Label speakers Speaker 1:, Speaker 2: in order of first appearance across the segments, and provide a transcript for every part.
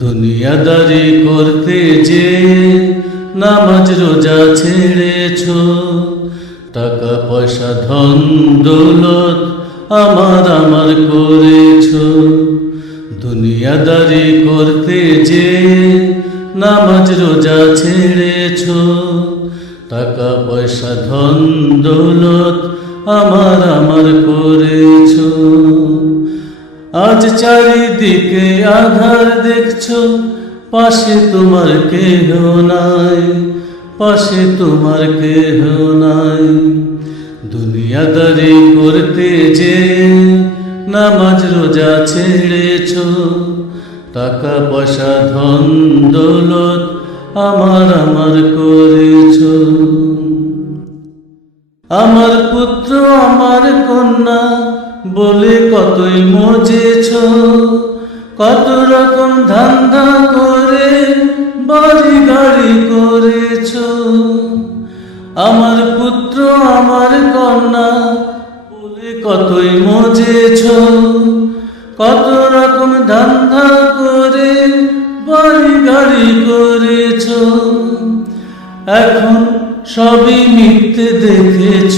Speaker 1: দুনিয়াদারি করতে যে নামাজ রোজা ছেড়েছ, টাকা পয়সা ধন দৌলত আমার আমার করেছ। দুনিয়াদারি করতে যে নামাজ রোজা ছেড়েছ, টাকা পয়সা ধন দৌলত আমার আমার করেছ। আজ চারিদিকে আধার দেখছ, পাশে তোমার কেহ নাই, পাশে তোমার কেহ নাই। দুনিয়াদারি করতে যে নামাজ রোজা ছেড়েছ টাকা পয়সা ধন দৌলত আমার আমার করেছ। আমার পুত্র, আমার কন্যা বলে কতই মজেছ, কত রকম ধান্দা করে বাড়ি গাড়ি করেছ। আমার পুত্র, আমার কন্যা, বলে কতই মজেছ, কত রকম ধান্দা করে বাড়ি গাড়ি করেছ। এখন সবই মিথ্যে দেখেছ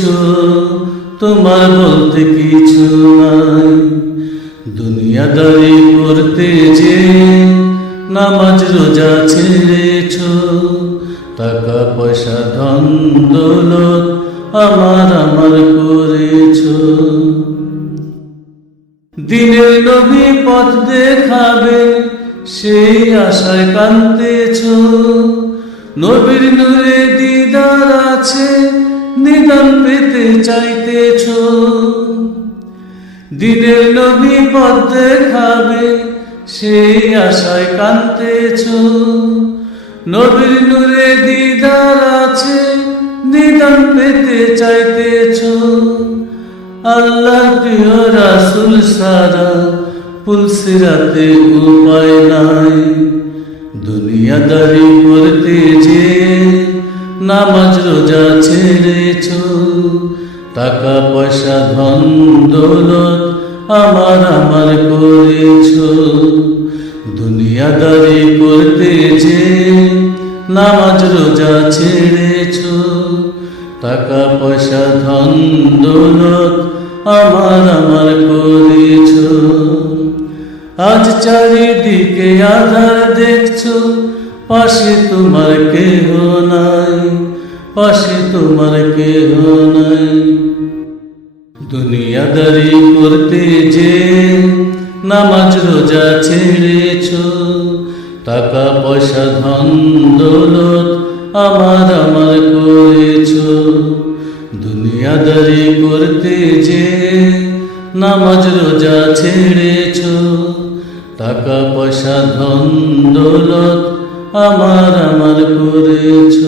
Speaker 1: তোমার বলতে কিছু নাই। দুনিয়াদারি করতে যে নামাজ রোজা ছেড়েছ টাকা পয়সা ধন দৌলত আমার আমার করেছ। দিনের নবী পথ দেখাবে, সেই আশায় কান্দেছ নবীর নূরে দিদার আছে নিদান পেতে চাইতেছ। দিনের নবী পথ দেখাবে, সেই আশায় কান্দেছ নবীর নূরে দিদার আছে, নিদান পেতে চাইতেছ। আল্লাহ প্রিয় রাসুল সারা পুলসিরাতে উপায় নাই। দুনিয়াদারি করতে যে নামাজ রোজা ছেড়েছ। টাকা পয়সা ধন দৌলত আমার আমার করেছ। দুনিয়াদারি করতে যে নামাজ রোজা ছেড়েছ। টাকা পয়সা ধন দৌলত আমার আমার করেছ। আজ চারিদিকে আধার দেখছ পাশে তোমার কেহ নাই, পাশে তোমার কেহ নাই। দুনিয়াদারি করতে যে নামাজ রোজা ছেড়েছ টাকা পয়সা ধন দৌলত আমার আমার করেছ। দুনিয়াদারি করতে যে নামাজ রোজা ছেড়েছ টাকা পয়সা ধন দৌলত আমার আমার করেছ।